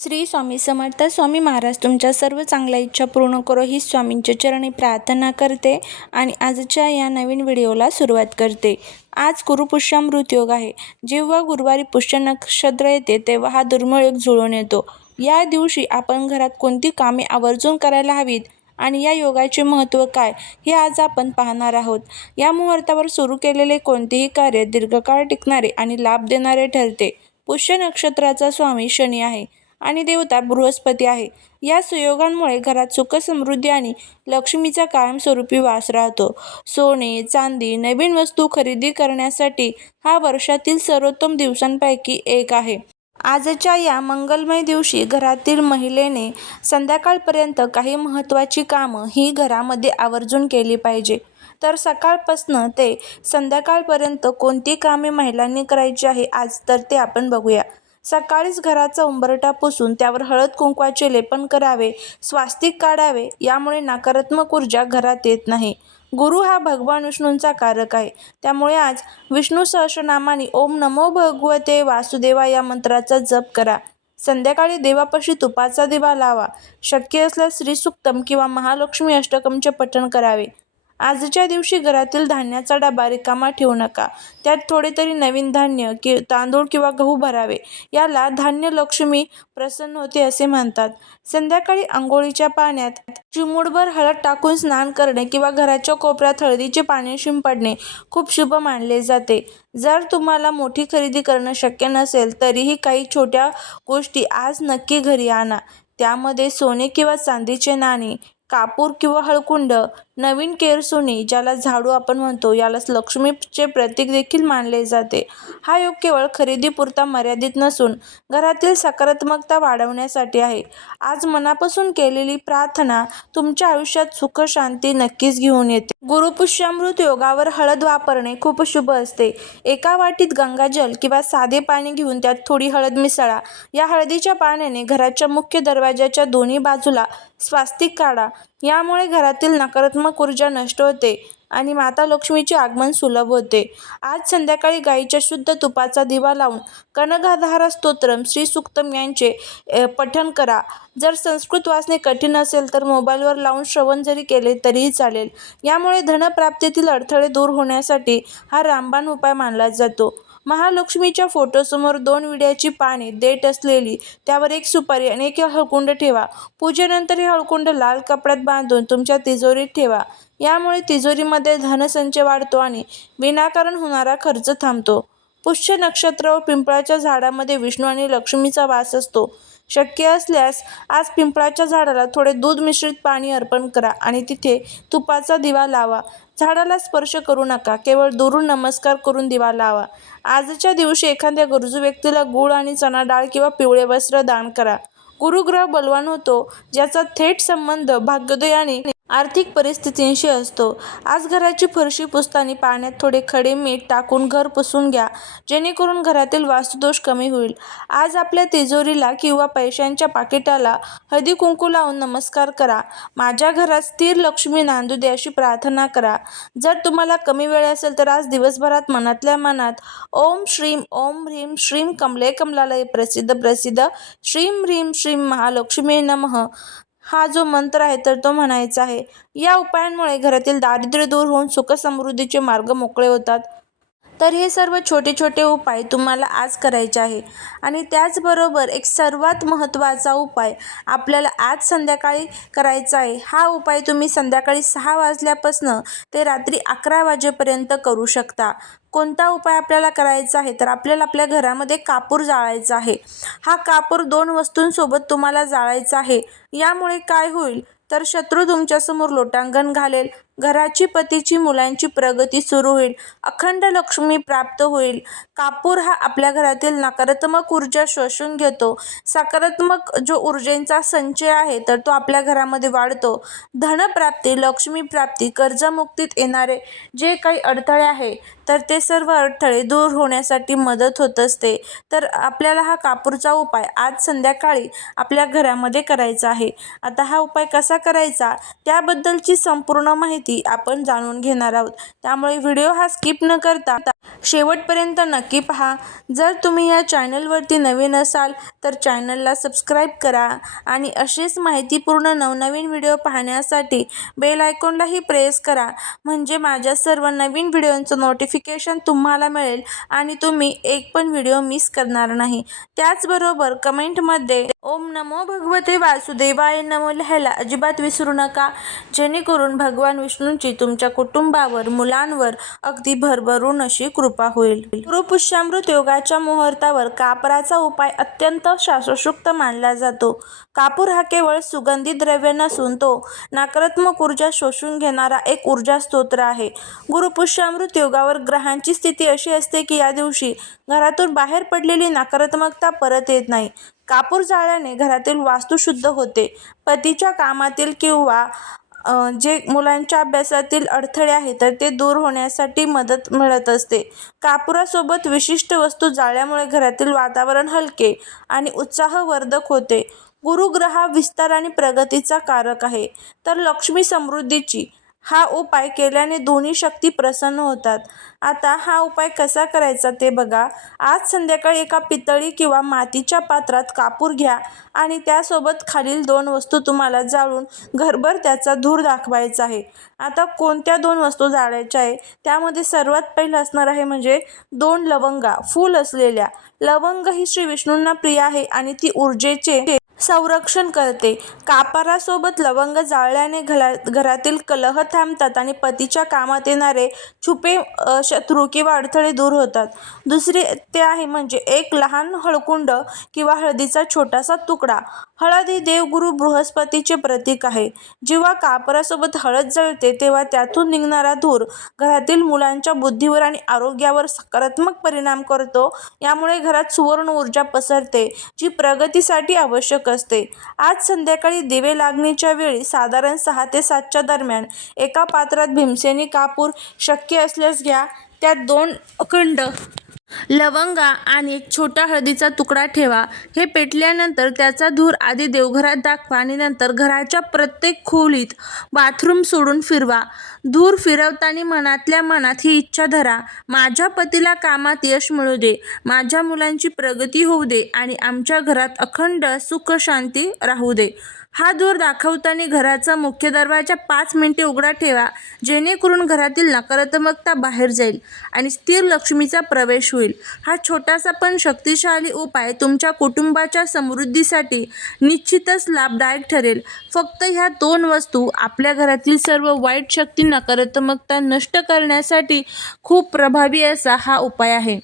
श्री स्वामी समर्थ. स्वामी महाराज तुमच्या सर्व चांगल्या इच्छा पूर्ण करो ही स्वामींच्या चरणी प्रार्थना करते आणि आजच्या या नवीन व्हिडिओला सुरुवात करते. आज गुरुपुष्यामृत योग आहे. जेव्हा गुरुवारी पुष्य नक्षत्र येते तेव्हा हा दुर्मिळ योग जुळून येतो. या दिवशी आपण घरात कोणती कामे आवर्जून करायला हवीत आणि या योगाचे महत्त्व काय हे आज आपण पाहणार आहोत. या मुहूर्तावर सुरू केलेले कोणतेही कार्य दीर्घकाळ टिकणारे आणि लाभ देणारे ठरते. पुष्य नक्षत्राचा स्वामी शनी आहे आणि देवता बृहस्पती आहे. या सुयोगांमुळे घरात सुख समृद्धी आणि लक्ष्मीचा कायमस्वरूपी वास राहतो. सोने, चांदी, नवीन वस्तू खरेदी करण्यासाठी हा वर्षातील सर्वोत्तम दिवसांपैकी एक आहे. आजच्या या मंगलमय दिवशी घरातील महिलेने संध्याकाळपर्यंत काही महत्त्वाची कामं ही घरामध्ये आवर्जून केली पाहिजे. तर सकाळपासून ते संध्याकाळपर्यंत कोणती कामे महिलांनी करायची आहे आज तर ते आपण बघूया. सकाळीच घराचा उंबरठा पुसून त्यावर हळद कुंकवाचे लेपन करावे, स्वास्तिक काढावे. यामुळे नकारात्मक ऊर्जा घरात येत नाही. गुरु हा भगवान विष्णूंचा कारक आहे, त्यामुळे आज विष्णू सहस्रनामाने ओम नमो भगवते वासुदेवा या मंत्राचा जप करा. संध्याकाळी देवापाशी तुपाचा दिवा लावा. शक्य असल्यास श्रीसूक्तम किंवा महालक्ष्मी अष्टकमचे पठण करावे. आजच्या दिवशी घरातील धान्याचा डबा रिकामा ठेवू नका. त्यात थोडे तरी नवीन धान्य तांदूळ किंवा गहू भरावे. याला धान्य लक्ष्मी प्रसन्न होते असे म्हणतात. संध्याकाळी अंघोळीच्या पाण्यात चिमूटभर हळद टाकून स्नान करणे किंवा घराच्या कोपऱ्यात हळदीचे पाणी शिंपडणे खूप शुभ मानले जाते. जर तुम्हाला मोठी खरेदी करणं शक्य नसेल तरीही काही छोट्या गोष्टी आज नक्की घरी आणा. त्यामध्ये सोने किंवा चांदीचे नाणे, कापूर किंवा हळकुंड, नवीन केरसुणी ज्याला झाडू आपण म्हणतो, याला लक्ष्मीचे प्रतीक देखील मानले जाते. हा योग केवळ खरेदीपुरता मर्यादित नसून घरातील सकारात्मकता वाढवण्यासाठी आहे. आज मनापासून केलेली प्रार्थना तुमच्या आयुष्यात सुख शांती नक्कीच घेऊन येते. गुरुपुष्यामृत योगावर हळद वापरणे खूप शुभ असते. एका वाटीत गंगाजल किंवा साधे पाणी घेऊन त्यात थोडी हळद मिसळा. या हळदीच्या पाण्याने घराच्या मुख्य दरवाजाच्या दोन्ही बाजूला स्वास्तिक काढा. यामुळे घरातील नकारात्मक ऊर्जा नष्ट होते आणि माता लक्ष्मीचे आगमन सुलभ होते. आज संध्याकाळी गाईच्या शुद्ध तुपाचा दिवा लावून कनकधारा स्तोत्रम, श्रीसूक्तम यांचे पठण करा. जर संस्कृत वाचणे कठीण असेल तर मोबाईलवर लावून श्रवण जरी केले तरीही चालेल. यामुळे धनप्राप्तीतील अडथळे दूर होण्यासाठी हा रामबाण उपाय मानला जातो. महालक्ष्मीच्या फोटोसमोर 2 विड्याची पाने देठ असलेली, त्यावर 1 सुपारी आणि 1 हळकुंड ठेवा. पूजेनंतर हे हळकुंड लाल कपड्यात बांधून तुमच्या तिजोरीत ठेवा. यामुळे तिजोरीमध्ये धनसंचय वाढतो आणि विनाकारण होणारा खर्च थांबतो. पुष्य नक्षत्र व पिंपळाच्या झाडामध्ये विष्णू आणि लक्ष्मीचा वास असतो. शक्य असल्यास आज पिंपळाच्या झाडाला थोडे दूध मिश्रित पाणी अर्पण करा आणि तिथे तुपाचा दिवा लावा. झाडाला स्पर्श करू नका, केवळ दुरून नमस्कार करून दिवा लावा. आजच्या दिवशी एखाद्या गरजू व्यक्तीला गूळ आणि चणा डाळ किंवा पिवळे वस्त्र दान करा. गुरुग्रह बलवान होतो, ज्याचा थेट संबंध भाग्योदय आणि आर्थिक परिस्थितींशी असतो. आज घराची फरशी पुसताना पाण्यात थोडे खडे मीठ टाकून घर पुसून घ्या, जेणेकरून घरातील वास्तुदोष कमी होईल. आज आपल्या तिजोरीला किंवा पैशांच्या पाकिटाला हळदी कुंकू लावून नमस्कार करा. माझ्या घरात स्थिर लक्ष्मी नांदू दे अशी प्रार्थना करा. जर तुम्हाला कमी वेळ असेल तर आज दिवसभरात मनातल्या मनात ओम ह्रीं श्रीं कमले कमलालय प्रसिद्ध प्रसिद्ध श्रीं ह्रीं श्रीं महालक्ष्मी नमः हा जो मंत्र आहे तर तो म्हणायचा आहे. या उपायांमुळे घरातील दारिद्र्य दूर होऊन सुख समृद्धीचे मार्ग मोकळे होतात. तर हे सर्व छोटे छोटे उपाय तुम्हाला आज करायचे आहे. आणि त्याचबरोबर एक सर्वात महत्त्वाचा उपाय आपल्याला आज संध्याकाळी करायचा आहे. हा उपाय तुम्ही संध्याकाळी 6 वाजल्यापासून ते रात्री 11 वाजेपर्यंत करू शकता. कोणता उपाय आपल्याला करायचा आहे तर आपल्याला आपल्या घरामध्ये कापूर जाळायचा आहे. हा कापूर 2 वस्तूंसोबत तुम्हाला जाळायचा आहे. यामुळे काय होईल तर शत्रू तुमच्यासमोर लोटांगण घालेल, घराची पतीची मुलांची प्रगती सुरू होईल, अखंड लक्ष्मी प्राप्त होईल. कापूर हा आपल्या घरातील नकारात्मक ऊर्जा शोषून घेतो. सकारात्मक जो ऊर्जेचा संचय आहे तर तो आपल्या घरामध्ये वाढतो. धनप्राप्ती, लक्ष्मी प्राप्ती, कर्जमुक्तीत येणारे जे काही अडथळे आहे तर ते सर्व अडथळे दूर होण्यासाठी मदत होत असते. तर आपल्याला हा कापूरचा उपाय आज संध्याकाळी आपल्या घरामध्ये करायचा आहे. आता हा उपाय कसा करायचा त्याबद्दलची संपूर्ण माहिती आपण जाणून घेणार आहोत. त्यामुळे व्हिडिओ हा स्किप न करता शेवटपर्यंत नक्की पहा. जर तुम्ही या चॅनलवरती नवीन असाल तर चॅनलला सबस्क्राईब करा आणि असेच माहितीपूर्ण नवनवीन व्हिडिओ पाहण्यासाठी बेल आयकॉनलाही प्रेस करा, म्हणजे माझ्या सर्व नवीन व्हिडिओंचं नोटिफिकेशन तुम्हाला मिळेल आणि तुम्ही एक पण व्हिडिओ मिस करणार नाही. त्याचबरोबर कमेंटमध्ये ओम नमो भगवते वासुदेवाय नमो लिहायला अजिबात विसरू नका, जेणेकरून भगवान विष्णूंची तुमच्या कुटुंबावर, मुलांवर अगदी भरभरून अशी कृपा होईल. गुरुपुष्यामृत योगाच्या मुहूर्तावर कापराचा उपाय अत्यंत शास्त्रोक्त मानला जातो. कापूर हा केवळ सुगंधी द्रव्य नसून तो नकारात्मक ऊर्जा शोषून घेणारा एक ऊर्जा स्तोत्र आहे. गुरुपुष्यामृत योगावर ग्रहांची स्थिती अशी असते की या दिवशी घरातून बाहेर पडलेली नकारात्मकता परत येत नाही. कापूर जाळल्याने घरातील वास्तू शुद्ध होते. पतीच्या कामातील किंवा जे मुलांच्या अभ्यासातील अडथळे आहेत तर ते दूर होण्यासाठी मदत मिळत असते. कापुरासोबत विशिष्ट वस्तू जाळल्यामुळे घरातील वातावरण हलके आणि उत्साहवर्धक होते. गुरुग्रह हा विस्तार आणि प्रगतीचा कारक आहे, तर लक्ष्मी समृद्धीची. हा उपाय केल्याने दोन्ही शक्ती प्रसन्न होतात. आता हा उपाय कसा करायचा ते बघा. आज संध्याकाळी एका पितळी किंवा मातीच्या पात्रात कापूर घ्या आणि त्यासोबत खालील 2 वस्तू तुम्हाला जाळून घरभर त्याचा धूर दाखवायचा आहे. आता कोणत्या 2 वस्तू जाळायच्या आहे त्यामध्ये सर्वात पहिलं असणार आहे म्हणजे 2 लवंगा, फूल असलेल्या. लवंग ही श्री विष्णूंना प्रिय आहे आणि ती ऊर्जेचे संरक्षण करते. कापरासोबत लवंग जाळल्याने घरातील कलह थांबतात आणि पतीच्या कामात येणारे छुपे शत्रू किंवा अडथळे दूर होतात. दुसरे ते आहे म्हणजे एक लहान हळकुंड किंवा हळदीचा छोटासा तुकडा. हळद ही देवगुरु बृहस्पतीचे प्रतीक आहे. जेव्हा कापरासोबत हळद जळते तेव्हा त्यातून निघणारा धूर घरातील मुलांच्या बुद्धीवर आणि आरोग्यावर सकारात्मक परिणाम करतो. यामुळे घरात सुवर्ण ऊर्जा पसरते, जी प्रगतीसाठी आवश्यक असते. आज संध्याकाळी दिवे लागणीच्या वेळी साधारण 6 ते 7च्या दरम्यान एका पात्रात भीमसेनी कापूर शक्य असल्यास घ्या. त्यात 2 अखंड लवंगा आणि एक छोटा हळदीचा तुकडा ठेवा. हे पेटल्यानंतर त्याचा धूर आधी देवघरात दाखवा आणि नंतर घराच्या प्रत्येक खोलीत, बाथरूम सोडून फिरवा. धूर फिरवताना मनातल्या मनात ही इच्छा धरा, माझ्या पतीला कामात यश मिळू दे, माझ्या मुलांची प्रगती होऊ दे आणि आमच्या घरात अखंड सुख शांती राहू दे. हा धूर दाखवताना घराचा मुख्य दरवाजा 5 मिनिटे उघडा ठेवा, जेणेकरून घरातील नकारात्मकता बाहेर जाईल आणि स्थिर लक्ष्मीचा प्रवेश होईल. हा छोटासा पण शक्तिशाली उपाय तुमच्या कुटुंबाच्या समृद्धीसाठी निश्चितच लाभदायक ठरेल. फक्त ह्या 2 वस्तू आपल्या घरातील सर्व वाईट शक्ती, नकारात्मकता नष्ट करण्यासाठी खूप प्रभावी असा हा उपाय आहे.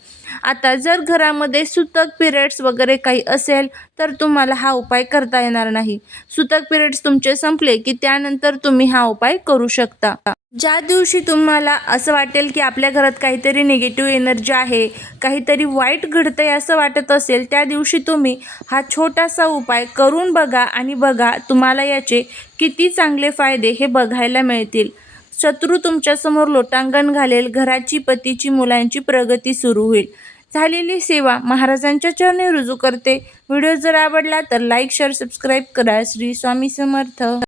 आता जर घरामध्ये सुतक पिरियड्स वगैरे काही असेल तर तुम्हाला हा उपाय करता येणार नाही. सुतक पिरियड्स तुमचे संपले की त्यानंतर तुम्ही हा उपाय करू शकता. ज्या दिवशी तुम्हाला असं वाटेल की आपल्या घरात काहीतरी निगेटिव्ह एनर्जी आहे, काहीतरी वाईट घडतंय असं वाटत असेल, त्या दिवशी तुम्ही हा छोटासा उपाय करून बघा आणि बघा तुम्हाला याचे किती चांगले फायदे हे बघायला मिळतील. शत्रू तुमच्यासमोर लोटांगण घालेल, घराची, पतीची, मुलांची प्रगती सुरू होईल. झालेली सेवा महाराजांच्या चरणी रुजू करते. व्हिडिओ जर आवडला तर लाईक, शेअर, सबस्क्राईब करा. श्री स्वामी समर्थ.